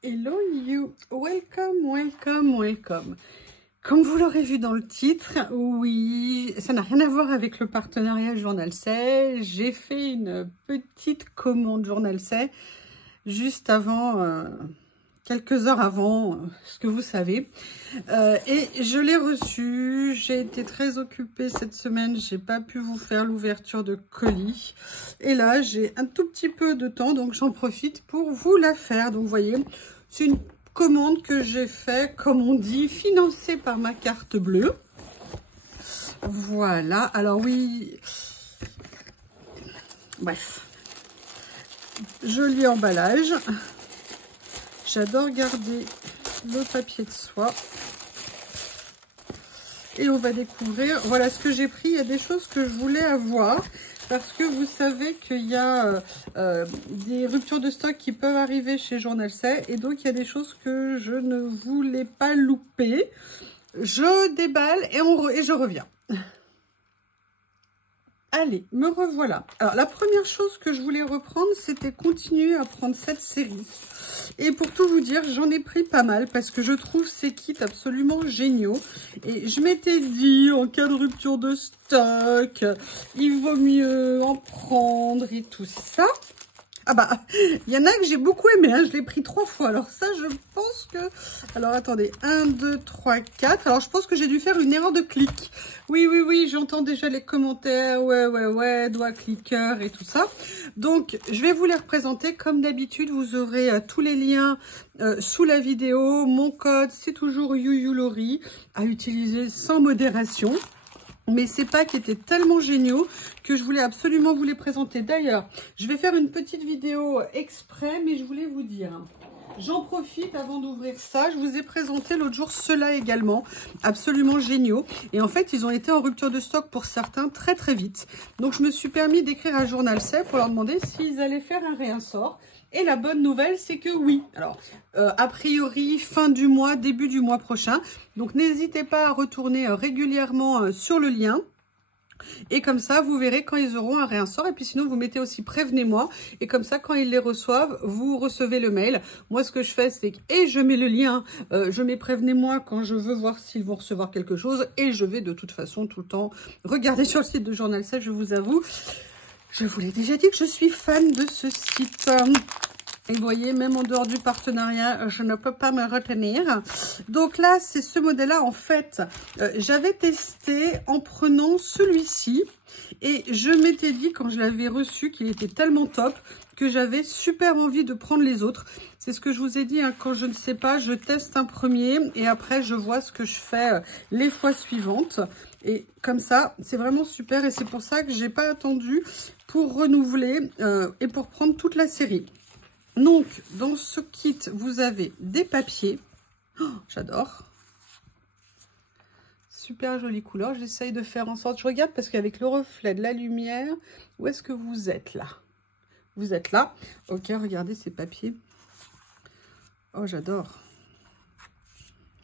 Hello you, welcome, welcome, welcome. Comme vous l'aurez vu dans le titre, oui, ça n'a rien à voir avec le partenariat Journal C. J'ai fait une petite commande Journal C juste avant, quelques heures avant, ce que vous savez. Et je l'ai reçu. J'ai été très occupée cette semaine. J'ai pas pu vous faire l'ouverture de colis. Et là, j'ai un tout petit peu de temps, donc j'en profite pour vous la faire. Donc, vous voyez, c'est une commande que j'ai fait, comme on dit, financée par ma carte bleue. Voilà. Alors oui. Bref. Joli emballage. J'adore garder le papier de soie. Et on va découvrir, voilà ce que j'ai pris. Il y a des choses que je voulais avoir parce que vous savez qu'il y a des ruptures de stock qui peuvent arriver chez Journal C. Et donc, il y a des choses que je ne voulais pas louper. Je déballe et je reviens. Allez, me revoilà. Alors, la première chose que je voulais reprendre, c'était continuer à prendre cette série. Et pour tout vous dire, j'en ai pris pas mal parce que je trouve ces kits absolument géniaux. Et je m'étais dit, en cas de rupture de stock, il vaut mieux en prendre et tout ça. Ah bah, il y en a que j'ai beaucoup aimé, hein. Je l'ai pris 3 fois. Alors ça, je pense que... Alors attendez, 1, 2, 3, 4. Alors je pense que j'ai dû faire une erreur de clic. Oui, j'entends déjà les commentaires. Ouais, doigt cliqueur et tout ça. Donc, je vais vous les représenter. Comme d'habitude, vous aurez tous les liens sous la vidéo. Mon code, c'est toujours YouYouLaurie, à utiliser sans modération. Mais ces packs étaient tellement géniaux que je voulais absolument vous les présenter. D'ailleurs, je vais faire une petite vidéo exprès, mais je voulais vous dire, j'en profite avant d'ouvrir ça. Je vous ai présenté l'autre jour ceux-là également, absolument géniaux. Et en fait, ils ont été en rupture de stock pour certains très très vite. Donc, je me suis permis d'écrire à Journal C pour leur demander s'ils allaient faire un réinsort. Et la bonne nouvelle, c'est que oui. Alors, a priori, fin du mois, début du mois prochain. Donc, n'hésitez pas à retourner régulièrement sur le lien. Et comme ça, vous verrez quand ils auront un réinsort. Et puis sinon, vous mettez aussi prévenez-moi. Et comme ça, quand ils les reçoivent, vous recevez le mail. Moi, ce que je fais, c'est que je mets le lien, je mets prévenez-moi quand je veux voir s'ils vont recevoir quelque chose. Et je vais de toute façon tout le temps regarder sur le site de Journal C, je vous avoue. Je vous l'ai déjà dit que je suis fan de ce site. Et vous voyez, même en dehors du partenariat, je ne peux pas me retenir. Donc là, c'est ce modèle-là. En fait, j'avais testé en prenant celui-ci. Et je m'étais dit, quand je l'avais reçu, qu'il était tellement top que j'avais super envie de prendre les autres. C'est ce que je vous ai dit, hein, quand je ne sais pas, je teste un premier et après, je vois ce que je fais les fois suivantes. Et comme ça, c'est vraiment super. Et c'est pour ça que j'ai pas attendu pour renouveler et pour prendre toute la série. Donc, dans ce kit, vous avez des papiers. Oh, j'adore. Super jolie couleur. J'essaye de faire en sorte... Je regarde parce qu'avec le reflet de la lumière, où est-ce que vous êtes là? Vous êtes là. Ok, regardez ces papiers. Oh, j'adore.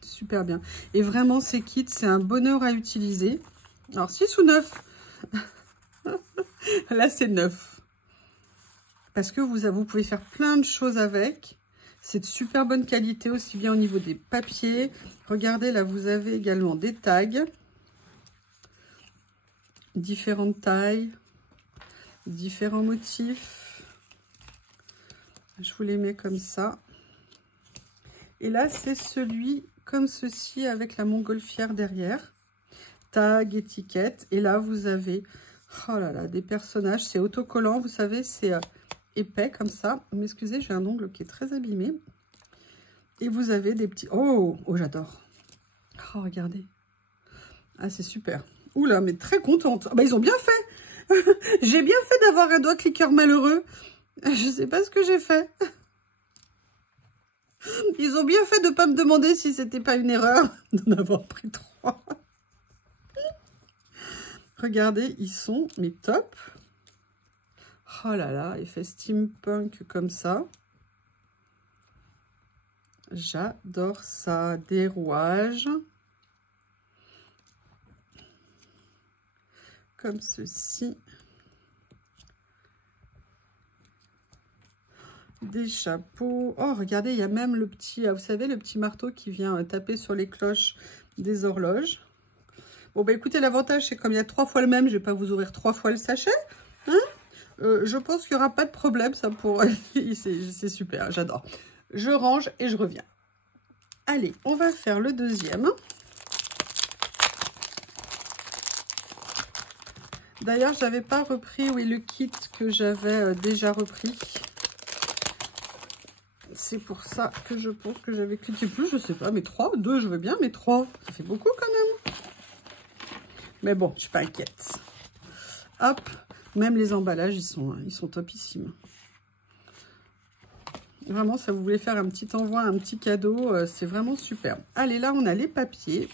Super bien. Et vraiment, ces kits, c'est un bonheur à utiliser. Alors, 6 ou 9? Là, c'est 9. Parce que vous pouvez faire plein de choses avec. C'est de super bonne qualité, aussi bien au niveau des papiers. Regardez, là, vous avez également des tags. Différentes tailles. Différents motifs. Je vous les mets comme ça. Et là, c'est celui comme ceci avec la montgolfière derrière. Tag, étiquette. Et là, vous avez, oh là là, des personnages. C'est autocollant, vous savez, c'est... épais comme ça. M'excusez, j'ai un ongle qui est très abîmé. Et vous avez des petits... Oh, j'adore. Oh, regardez. Ah, c'est super. Oula, mais très contente. Ah, bah, ils ont bien fait. J'ai bien fait d'avoir un doigt cliqueur malheureux. Je sais pas ce que j'ai fait. Ils ont bien fait de ne pas me demander si c'était pas une erreur d'en avoir pris 3. Regardez, ils sont mais top. Oh là là, effet steampunk comme ça. J'adore ça. Des rouages. Comme ceci. des chapeaux. Oh, regardez, il y a même le petit, vous savez, le petit marteau qui vient taper sur les cloches des horloges. Bon, bah écoutez, l'avantage, c'est comme il y a 3 fois le même, je vais pas vous ouvrir 3 fois le sachet. Hein, je pense qu'il n'y aura pas de problème, ça pourrait... c'est super, j'adore. Je range et je reviens. Allez, on va faire le deuxième. D'ailleurs, je n'avais pas repris, oui, le kit que j'avais déjà repris. C'est pour ça que je pense que j'avais cliqué plus, je sais pas, mais 3, 2, je veux bien, mais 3, ça fait beaucoup quand même. Mais bon, je suis pas inquiète. Hop, même les emballages, ils sont topissimes. Vraiment, ça vous voulait faire un petit envoi, un petit cadeau, c'est vraiment super. Allez, là, on a les papiers.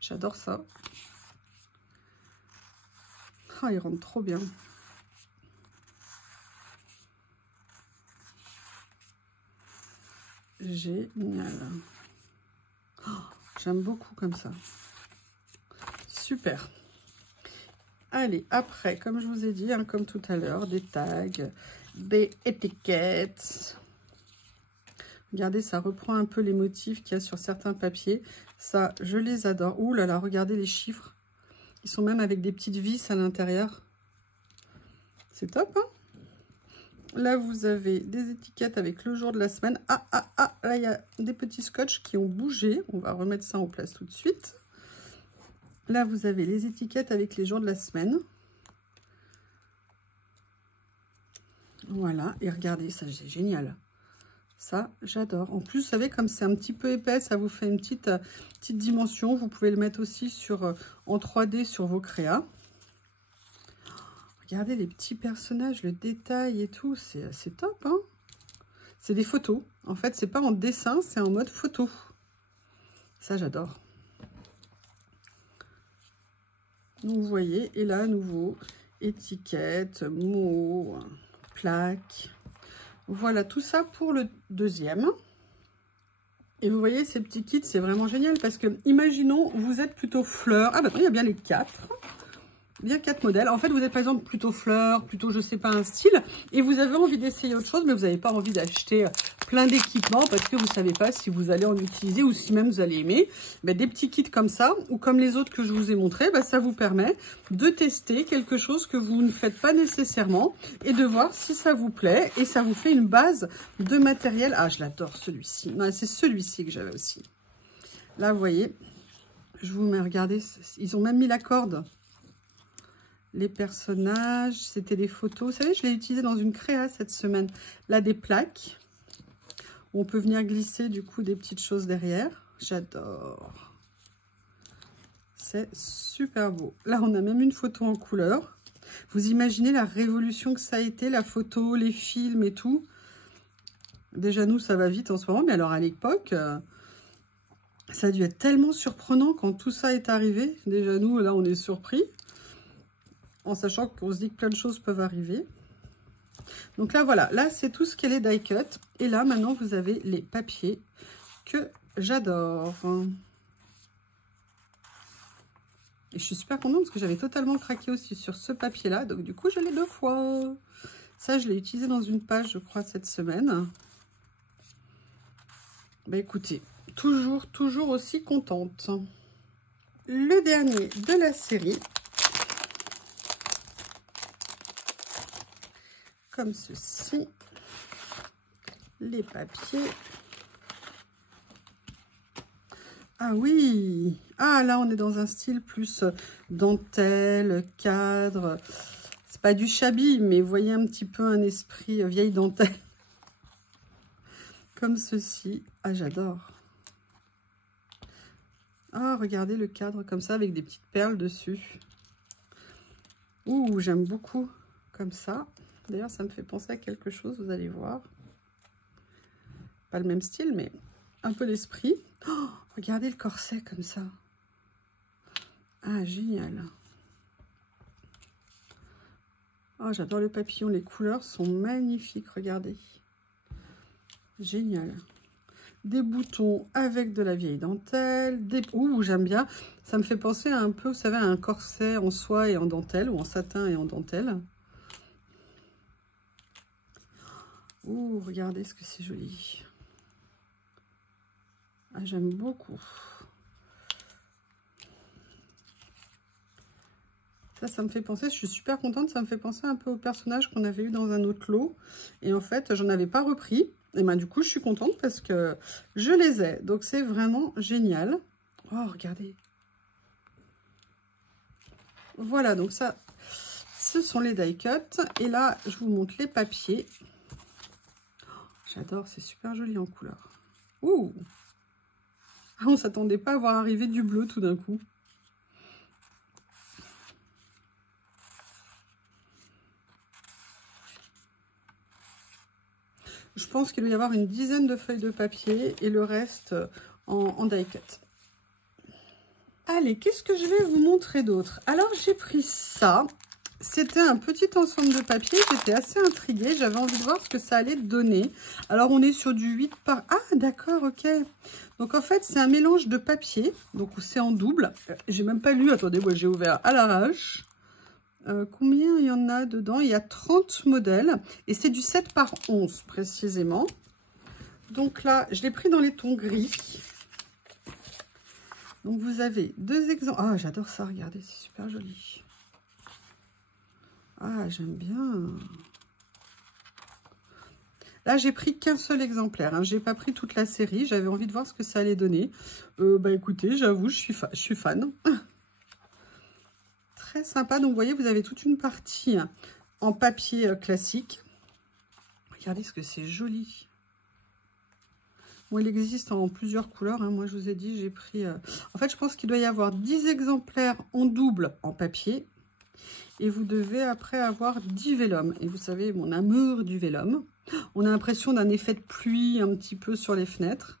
J'adore ça. Oh, ils rentrent trop bien. Génial. Oh, j'aime beaucoup comme ça. Super. Allez, après, comme je vous ai dit, hein, comme tout à l'heure, des tags, des étiquettes. Regardez, ça reprend un peu les motifs qu'il y a sur certains papiers. Ça, je les adore. Ouh là là, regardez les chiffres. Ils sont même avec des petites vis à l'intérieur. C'est top, hein? Là, vous avez des étiquettes avec le jour de la semaine. Ah, là, il y a des petits scotch qui ont bougé. On va remettre ça en place tout de suite. Là, vous avez les étiquettes avec les jours de la semaine. Voilà. Et regardez, ça, c'est génial. Ça, j'adore. En plus, vous savez, comme c'est un petit peu épais, ça vous fait une petite dimension. Vous pouvez le mettre aussi en 3D sur vos créas. Regardez les petits personnages, le détail et tout, c'est top, hein. C'est des photos. En fait, c'est pas en dessin, c'est en mode photo. Ça, j'adore. Donc, vous voyez, et là, à nouveau, étiquette, mots, plaques. Voilà, tout ça pour le deuxième. Et vous voyez, ces petits kits, c'est vraiment génial parce que, imaginons, vous êtes plutôt fleurs. Ah, bah, il y a bien les 4. Bien 4 modèles. En fait, vous êtes par exemple plutôt fleurs, plutôt je sais pas un style, et vous avez envie d'essayer autre chose, mais vous n'avez pas envie d'acheter plein d'équipements parce que vous savez pas si vous allez en utiliser ou si même vous allez aimer. Ben, des petits kits comme ça ou comme les autres que je vous ai montré, ben, ça vous permet de tester quelque chose que vous ne faites pas nécessairement et de voir si ça vous plaît, et ça vous fait une base de matériel. Ah, je l'adore celui-ci. C'est celui-ci que j'avais aussi. Là, vous voyez, je vous mets, regardez, ils ont même mis la corde. Les personnages, c'était des photos. Vous savez, je l'ai utilisé dans une créa cette semaine. Là, des plaques. Où on peut venir glisser, du coup, des petites choses derrière. J'adore. C'est super beau. Là, on a même une photo en couleur. Vous imaginez la révolution que ça a été, la photo, les films et tout. Déjà, nous, ça va vite en ce moment. Mais alors, à l'époque, ça a dû être tellement surprenant quand tout ça est arrivé. Déjà, nous, là, on est surpris. En sachant qu'on se dit que plein de choses peuvent arriver. Donc là, voilà. Là, c'est tout ce qu'est les die cut. Et là, maintenant, vous avez les papiers que j'adore. Et je suis super contente parce que j'avais totalement craqué aussi sur ce papier-là. Donc, du coup, je l'ai 2 fois. Ça, je l'ai utilisé dans une page, je crois, cette semaine. Bah, écoutez, toujours aussi contente. Le dernier de la série. Comme ceci, les papiers. Ah oui, ah là on est dans un style plus dentelle, cadre. C'est pas du shabby, mais vous voyez un petit peu un esprit vieille dentelle. Comme ceci. Ah, j'adore. Ah, regardez le cadre comme ça avec des petites perles dessus. Ouh, j'aime beaucoup comme ça. D'ailleurs, ça me fait penser à quelque chose, vous allez voir. Pas le même style, mais un peu l'esprit. Oh, regardez le corset comme ça. Ah, génial. Oh, j'adore le papillon. Les couleurs sont magnifiques, regardez. Génial. Des boutons avec de la vieille dentelle. Ouh, j'aime bien. Ça me fait penser un peu, vous savez, à un corset en soie et en dentelle, ou en satin et en dentelle. Ouh, regardez ce que c'est joli. Ah, j'aime beaucoup. Ça me fait penser, je suis super contente, ça me fait penser un peu au personnage qu'on avait eu dans un autre lot. Et en fait, j'en avais pas repris. Et ben du coup, je suis contente parce que je les ai. Donc, c'est vraiment génial. Oh, regardez. Voilà, donc ça, ce sont les die cuts. Et là, je vous montre les papiers. J'adore, c'est super joli en couleur. Ouh! Ah, on s'attendait pas à voir arriver du bleu tout d'un coup. Je pense qu'il doit y avoir une dizaine de feuilles de papier et le reste en die cut. Allez, qu'est-ce que je vais vous montrer d'autre? Alors, j'ai pris ça. C'était un petit ensemble de papier. J'étais assez intriguée. J'avais envie de voir ce que ça allait donner. Alors, on est sur du 8 par... Ah, d'accord, ok. Donc, en fait, c'est un mélange de papier. Donc, c'est en double. J'ai même pas lu. Attendez, moi, j'ai ouvert à l'arrache. Combien il y en a dedans? Il y a 30 modèles. Et c'est du 7 par 11, précisément. Donc là, je l'ai pris dans les tons gris. Donc, vous avez deux exemples. Ah, j'adore ça, regardez, c'est super joli. Ah, j'aime bien. Là, j'ai pris qu'un seul exemplaire. Hein. Je n'ai pas pris toute la série. J'avais envie de voir ce que ça allait donner. Bah, écoutez, j'avoue, je suis fan. Très sympa. Donc, vous voyez, vous avez toute une partie en papier classique. Regardez ce que c'est joli. Bon, il existe en plusieurs couleurs. Hein. Moi, je vous ai dit, j'ai pris... En fait, je pense qu'il doit y avoir 10 exemplaires en double en papier. Et vous devez après avoir 10 vélums. Et vous savez, mon amour du vélum. On a l'impression d'un effet de pluie un petit peu sur les fenêtres.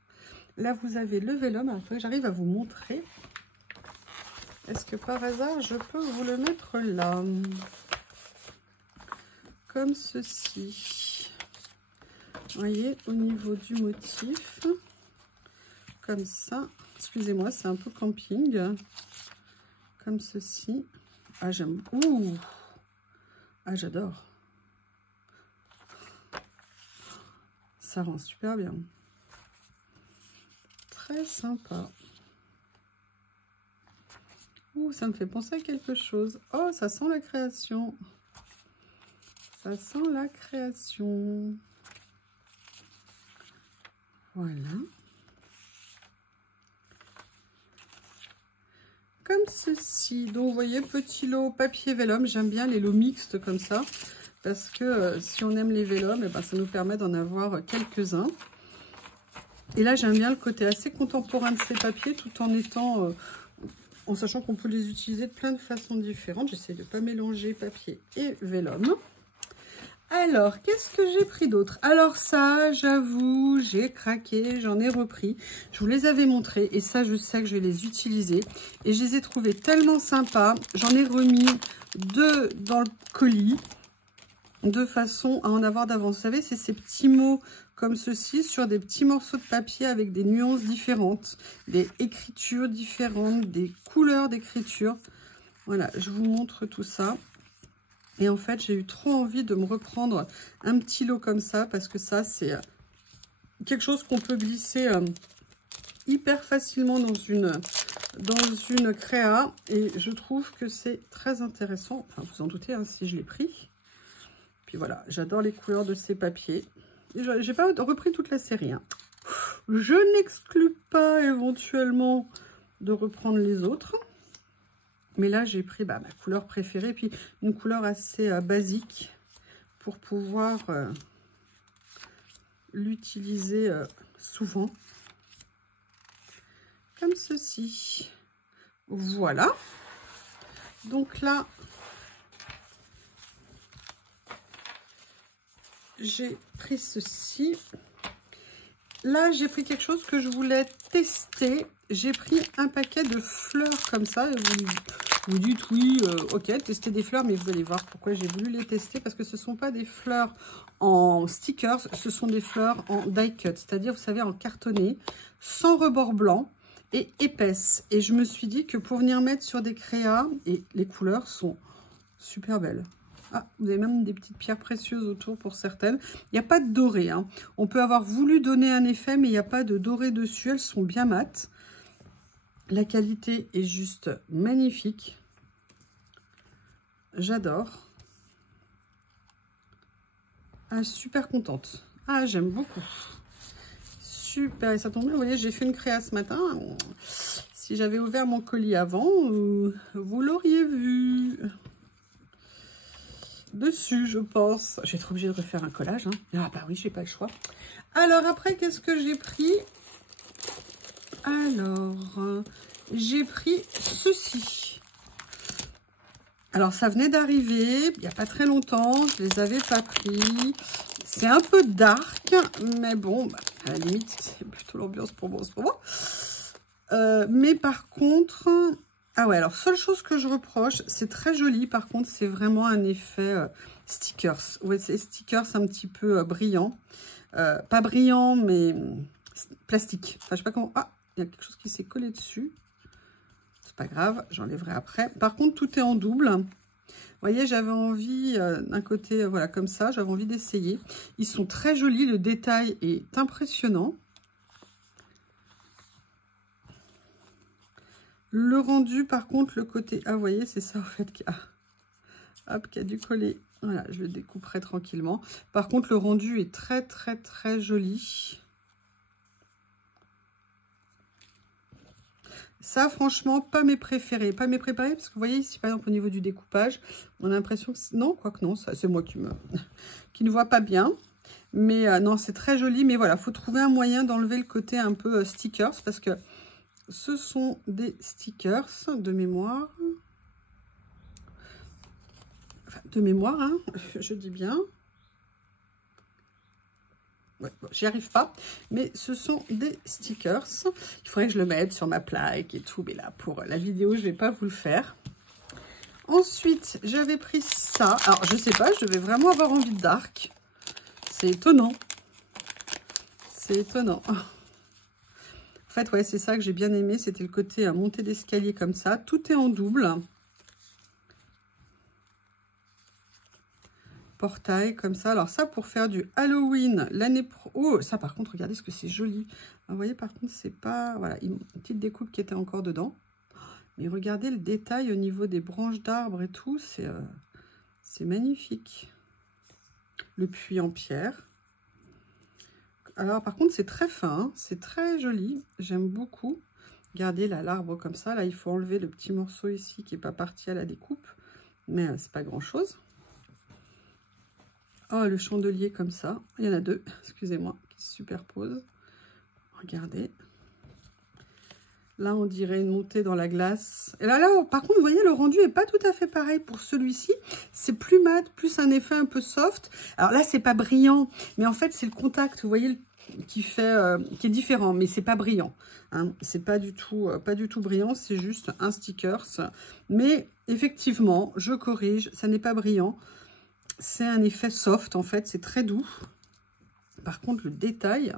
Là, vous avez le vélum. Il faut que j'arrive à vous montrer. Est-ce que par hasard, je peux vous le mettre là? Comme ceci. Vous voyez, au niveau du motif. Comme ça. Excusez-moi, c'est un peu camping. Comme ceci. Ah, j'aime. Ouh! Ah, j'adore. Ça rend super bien. Très sympa. Ouh, ça me fait penser à quelque chose. Oh, ça sent la création. Ça sent la création. Voilà. Comme ceci. Donc, vous voyez, petit lot papier vélum. J'aime bien les lots mixtes comme ça. Parce que si on aime les vélums, eh ben, ça nous permet d'en avoir quelques-uns. Et là, j'aime bien le côté assez contemporain de ces papiers, tout en étant... en sachant qu'on peut les utiliser de plein de façons différentes. J'essaie de ne pas mélanger papier et vélum. Alors, qu'est-ce que j'ai pris d'autre? Alors ça, j'avoue, j'ai craqué, j'en ai repris. Je vous les avais montrés et ça, je sais que je vais les utiliser. Et je les ai trouvés tellement sympas. J'en ai remis 2 dans le colis de façon à en avoir d'avance. Vous savez, c'est ces petits mots comme ceci sur des petits morceaux de papier avec des nuances différentes, des écritures différentes, des couleurs d'écriture. Voilà, je vous montre tout ça. Et en fait, j'ai eu trop envie de me reprendre un petit lot comme ça parce que ça, c'est quelque chose qu'on peut glisser hyper facilement dans une créa. Et je trouve que c'est très intéressant. Enfin, vous en doutez hein, si je l'ai pris. Puis voilà, j'adore les couleurs de ces papiers. J'ai pas repris toute la série. Hein. Je n'exclus pas éventuellement de reprendre les autres. Mais là, j'ai pris ma couleur préférée, puis une couleur assez basique pour pouvoir l'utiliser souvent. Comme ceci. Voilà. Donc là, j'ai pris ceci. Là, j'ai pris quelque chose que je voulais tester. J'ai pris un paquet de fleurs comme ça. Vous dites oui, ok, tester des fleurs, mais vous allez voir pourquoi j'ai voulu les tester. Parce que ce ne sont pas des fleurs en stickers, ce sont des fleurs en die cut. C'est-à-dire, vous savez, en cartonné, sans rebord blanc et épaisse. Et je me suis dit que pour venir mettre sur des créas, et les couleurs sont super belles. Ah, vous avez même des petites pierres précieuses autour pour certaines. Il n'y a pas de doré, hein. On peut avoir voulu donner un effet, mais il n'y a pas de doré dessus. Elles sont bien mates. La qualité est juste magnifique. J'adore. Ah, super contente. Ah, j'aime beaucoup. Super. Et ça tombe bien, vous voyez, j'ai fait une créa ce matin. Si j'avais ouvert mon colis avant, vous l'auriez vu. Dessus, je pense. Je vais être obligée de refaire un collage. Hein. Ah bah oui, j'ai pas le choix. Alors après, qu'est-ce que j'ai pris? Alors, j'ai pris ceci. Alors, ça venait d'arriver il n'y a pas très longtemps. Je les avais pas pris. C'est un peu dark, mais bon, bah, à la limite, c'est plutôt l'ambiance pour moi en ce moment. Mais par contre... Ah ouais, alors, seule chose que je reproche, c'est très joli. Par contre, c'est vraiment un effet stickers. Ouais, c'est stickers un petit peu brillant. Pas brillant, mais plastique. Enfin, je sais pas comment... Ah, il y a quelque chose qui s'est collé dessus. C'est pas grave, j'enlèverai après. Par contre, tout est en double. Vous voyez, j'avais envie, d'un côté, voilà, comme ça, j'avais envie d'essayer. Ils sont très jolis, le détail est impressionnant. Le rendu, par contre, le côté... Ah, vous voyez, c'est ça, en fait, qui a dû coller. Voilà, je le découperai tranquillement. Par contre, le rendu est très, très, très joli. Ça, franchement, pas mes préférés. Pas mes préférés, parce que vous voyez ici, par exemple, au niveau du découpage, on a l'impression que... Non, quoique non, c'est moi qui ne vois pas bien. Mais non, c'est très joli. Mais voilà, il faut trouver un moyen d'enlever le côté un peu stickers, parce que ce sont des stickers de mémoire. Enfin, de mémoire, hein, je dis bien. Ouais, bon, j'y arrive pas, mais ce sont des stickers. Il faudrait que je le mette sur ma plaque et tout, mais là, pour la vidéo, je vais pas vous le faire. Ensuite, j'avais pris ça. Alors, je sais pas, je vais vraiment avoir envie de dark. C'est étonnant. C'est étonnant. En fait, ouais, c'est ça que j'ai bien aimé. C'était le côté à monter d'escalier comme ça. Tout est en double. Portail comme ça. Alors ça, pour faire du Halloween l'année pro... Oh, ça par contre, regardez ce que c'est joli. Vous voyez, par contre, c'est pas... Voilà, une petite découpe qui était encore dedans. Mais regardez le détail au niveau des branches d'arbres et tout. C'est magnifique. Le puits en pierre. Alors, par contre, c'est très fin. Hein, c'est très joli. J'aime beaucoup. Regardez là, l'arbre comme ça. Là, il faut enlever le petit morceau ici qui n'est pas parti à la découpe. Mais c'est pas grand-chose. Oh, le chandelier comme ça. Il y en a deux, excusez-moi, qui se superposent. Regardez. Là, on dirait une montée dans la glace. Et là, par contre, vous voyez, le rendu n'est pas tout à fait pareil pour celui-ci. C'est plus mat, plus un effet un peu soft. Alors là, c'est pas brillant, mais en fait, c'est le contact, vous voyez, qui est différent, mais c'est pas brillant. Hein. C'est pas du tout brillant, c'est juste un stickers. Mais effectivement, je corrige, ça n'est pas brillant. C'est un effet soft, en fait, c'est très doux. Par contre, le détail...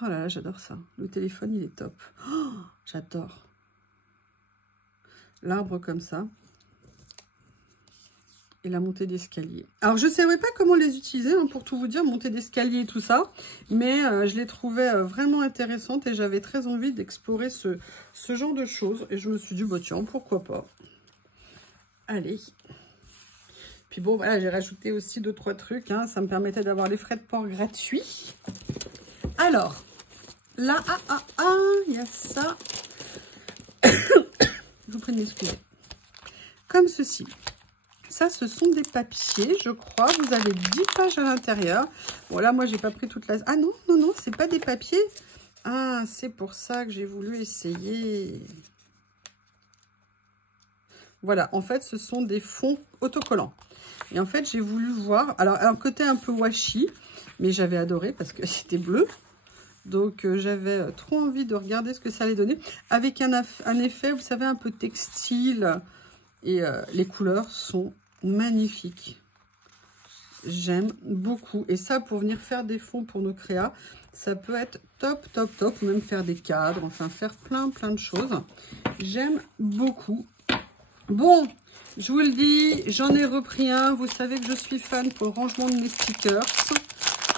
Oh là là, j'adore ça. Le téléphone, il est top. Oh, j'adore. L'arbre comme ça. Et la montée d'escalier. Alors, je ne savais pas comment les utiliser, hein, pour tout vous dire, montée d'escalier et tout ça. Mais je les trouvais vraiment intéressantes et j'avais très envie d'explorer ce genre de choses. Et je me suis dit, bah tiens, pourquoi pas. Allez. Puis bon, voilà, j'ai rajouté aussi 2-3 trucs. Hein, ça me permettait d'avoir les frais de port gratuits. Alors, là, il y a ça. Je vous prie de m'excuser. Comme ceci. Ça, ce sont des papiers, je crois. Vous avez 10 pages à l'intérieur. Bon, là, moi, j'ai pas pris toute la... Ah non, non, non, c'est pas des papiers. Ah, c'est pour ça que j'ai voulu essayer. Voilà, en fait, ce sont des fonds autocollants. Et en fait, j'ai voulu voir... Alors, un côté un peu washi, mais j'avais adoré parce que c'était bleu. Donc, j'avais trop envie de regarder ce que ça allait donner. Avec un effet, vous savez, un peu textile. Et les couleurs sont magnifiques. J'aime beaucoup. Et ça, pour venir faire des fonds pour nos créas, ça peut être top, top, top. Même faire des cadres, enfin, faire plein de choses. J'aime beaucoup. Bon, je vous le dis, j'en ai repris un. Vous savez que je suis fan pour le rangement de mes stickers.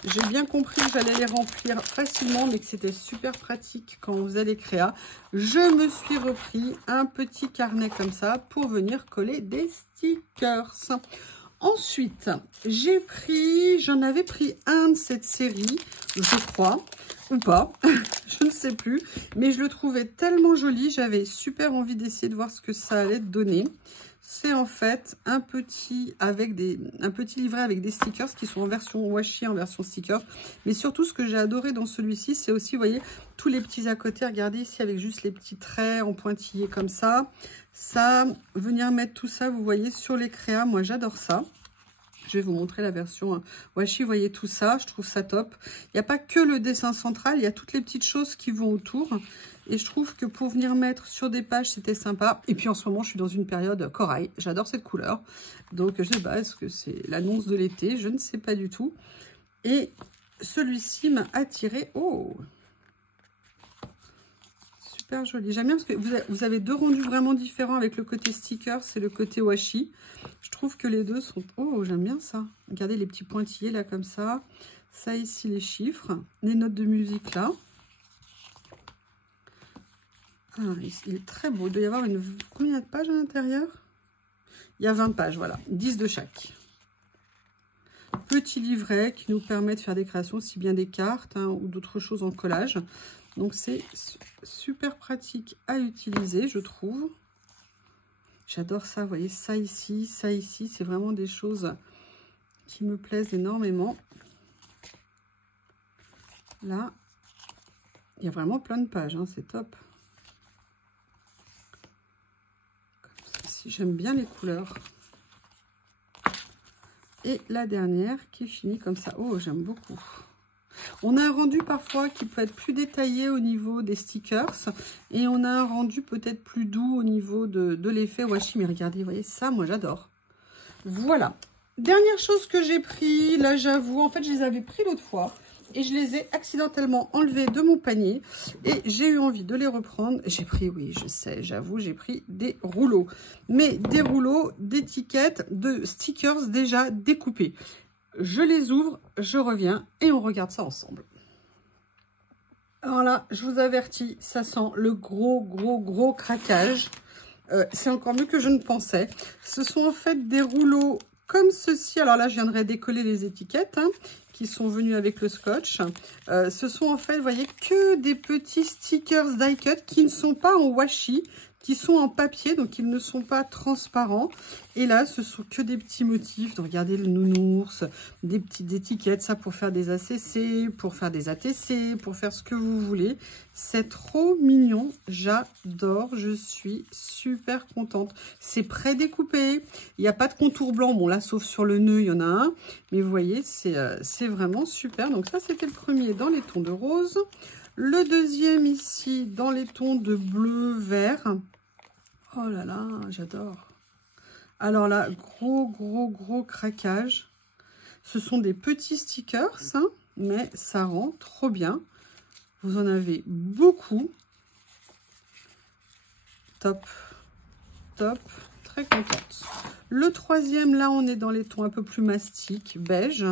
J'ai bien compris que j'allais les remplir facilement, mais que c'était super pratique quand on faisait les créas. Je me suis repris un petit carnet comme ça pour venir coller des stickers. Ensuite, j'en avais pris un de cette série, je crois, ou pas, je ne sais plus. Mais je le trouvais tellement joli, j'avais super envie d'essayer de voir ce que ça allait donner. C'est en fait un petit livret avec des stickers qui sont en version washi, en version sticker. Mais surtout, ce que j'ai adoré dans celui-ci, c'est aussi, vous voyez, tous les petits à côté. Regardez ici avec juste les petits traits en pointillés comme ça. Ça, venir mettre tout ça, vous voyez, sur les créas. Moi, j'adore ça. Je vais vous montrer la version washi. Vous voyez tout ça, je trouve ça top. Il n'y a pas que le dessin central, il y a toutes les petites choses qui vont autour. Et je trouve que pour venir mettre sur des pages, c'était sympa. Et puis en ce moment, je suis dans une période corail. J'adore cette couleur. Donc je sais pas, est-ce que c'est l'annonce de l'été? Je ne sais pas du tout. Et celui-ci m'a attiré. Oh! Super joli. J'aime bien parce que vous avez deux rendus vraiment différents avec le côté sticker, c'est le côté washi. Je trouve que les deux sont... Oh, j'aime bien ça. Regardez les petits pointillés là comme ça. Ça ici, les chiffres. Les notes de musique là. Ah, il est très beau. Il doit y avoir combien de pages à l'intérieur? Il y a 20 pages, voilà. 10 de chaque. Petit livret qui nous permet de faire des créations, aussi bien des cartes hein, ou d'autres choses en collage. Donc, c'est super pratique à utiliser, je trouve. J'adore ça. Vous voyez, ça ici. C'est vraiment des choses qui me plaisent énormément. Là, il y a vraiment plein de pages. Hein, c'est top. J'aime bien les couleurs. Et la dernière qui finit comme ça. Oh, j'aime beaucoup. On a un rendu parfois qui peut être plus détaillé au niveau des stickers. Et on a un rendu peut-être plus doux au niveau de l'effet washi. Mais regardez, vous voyez, ça, moi, j'adore. Voilà. Dernière chose que j'ai pris, là, j'avoue, en fait, je les avais pris l'autre fois. Et je les ai accidentellement enlevés de mon panier. Et j'ai eu envie de les reprendre. J'ai pris, oui, je sais, j'avoue, j'ai pris des rouleaux. Mais des rouleaux d'étiquettes, de stickers déjà découpés. Je les ouvre, je reviens et on regarde ça ensemble. Alors là, je vous avertis, ça sent le gros craquage. C'est encore mieux que je ne pensais. Ce sont en fait des rouleaux comme ceci. Alors là, je viendrai décoller les étiquettes hein, qui sont venus avec le scotch. Ce sont en fait, vous voyez, que des petits stickers die cut qui ne sont pas en washi, qui sont en papier, donc ils ne sont pas transparents. Et là, ce sont que des petits motifs. Donc, regardez le nounours, des petites étiquettes, ça pour faire des ACC, pour faire des ATC, pour faire ce que vous voulez. C'est trop mignon, j'adore, je suis super contente. C'est pré-découpé, il n'y a pas de contour blanc. Bon, là, sauf sur le nœud, il y en a un. Mais vous voyez, c'est vraiment super. Donc, ça, c'était le premier dans les tons de rose. Le deuxième ici, dans les tons de bleu, vert. Oh là là, j'adore. Alors là, gros craquage. Ce sont des petits stickers, hein, mais ça rend trop bien. Vous en avez beaucoup. Top. Très contente. Le troisième, là, on est dans les tons un peu plus mastic, beige.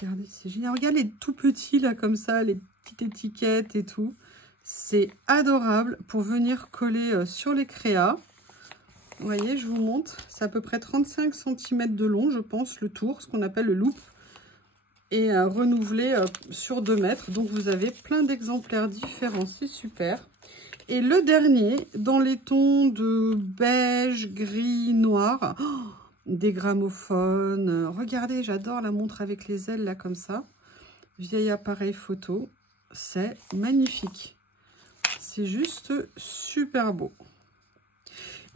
Regardez, c'est génial. Regardez les tout petits, là, comme ça, les petites étiquettes et tout. C'est adorable pour venir coller sur les créas. Vous voyez, je vous montre. C'est à peu près 35 cm de long, je pense, le tour, ce qu'on appelle le loop. Et renouvelé sur 2 mètres. Donc, vous avez plein d'exemplaires différents. C'est super. Et le dernier, dans les tons de beige, gris, noir. Oh, des gramophones. Regardez, j'adore la montre avec les ailes, là, comme ça. Vieil appareil photo. C'est magnifique. C'est juste super beau.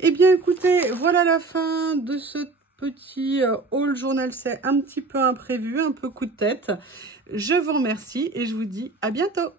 Eh bien, écoutez, voilà la fin de ce petit haul journal. C'est un petit peu imprévu, un peu coup de tête. Je vous remercie et je vous dis à bientôt.